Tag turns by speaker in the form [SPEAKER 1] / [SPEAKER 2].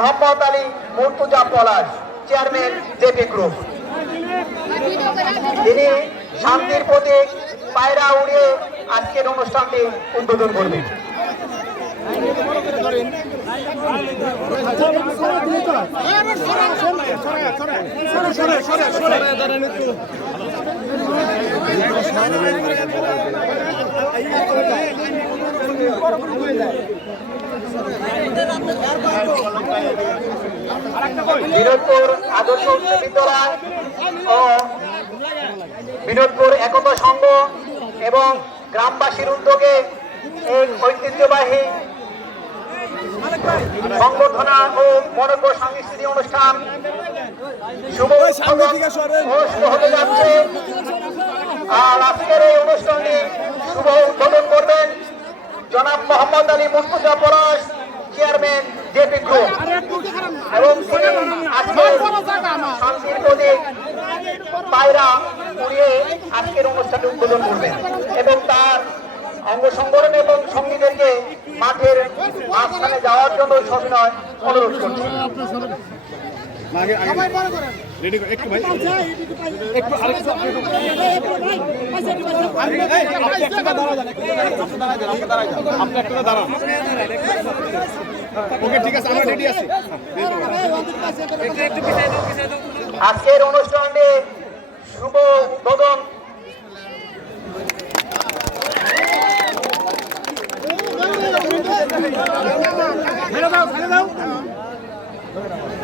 [SPEAKER 1] Mohammad Ali Murtuza Palash, chairman JP group তিনি শান্তির প্রতীক, পায়রা উড়িয়ে আজকের অনুষ্ঠানটি উদ্বোধন করবেন। বিনোদপুর আদর্শ উচ্চ বিদ্যালয় ও বিনোদপুর একতা সংঘ এবং গ্রামবাসীর উদ্যোগে এই ঐতিহ্যবাহী সংবর্ধনা ও মনোজ্ঞ সাংস্কৃতিক অনুষ্ঠান শুভ হতে যাচ্ছে। আর আজকের এই অনুষ্ঠানটি শুভ উদ্বোধন করবেন জনাব Mohammad Ali Murtuza Palash. Chairman JP group এবং আজকের শান্তির পায়রা উড়িয়ে আজকের অনুষ্ঠানটি উদ্বোধন করবেন এবং তার অঙ্গ সংগঠন এবং সঙ্গীদেরকে মাঠের মাঝখানে যাওয়ার জন্য সবিনয় অনুরোধ করছি।
[SPEAKER 2] আগে আগে রেডি করে একটু ভাই একটু আরেকটু আপনি একটা দাঁড়া যান একটা দাঁড়া যান আপনি দাঁড়া যান আপনি একটা দাঁড়ান ওকে ঠিক আছে আমরা রেডি আছি
[SPEAKER 1] আজকের অনুষ্ঠানে শুভ উদ্বোধন দাও দাও Yeah.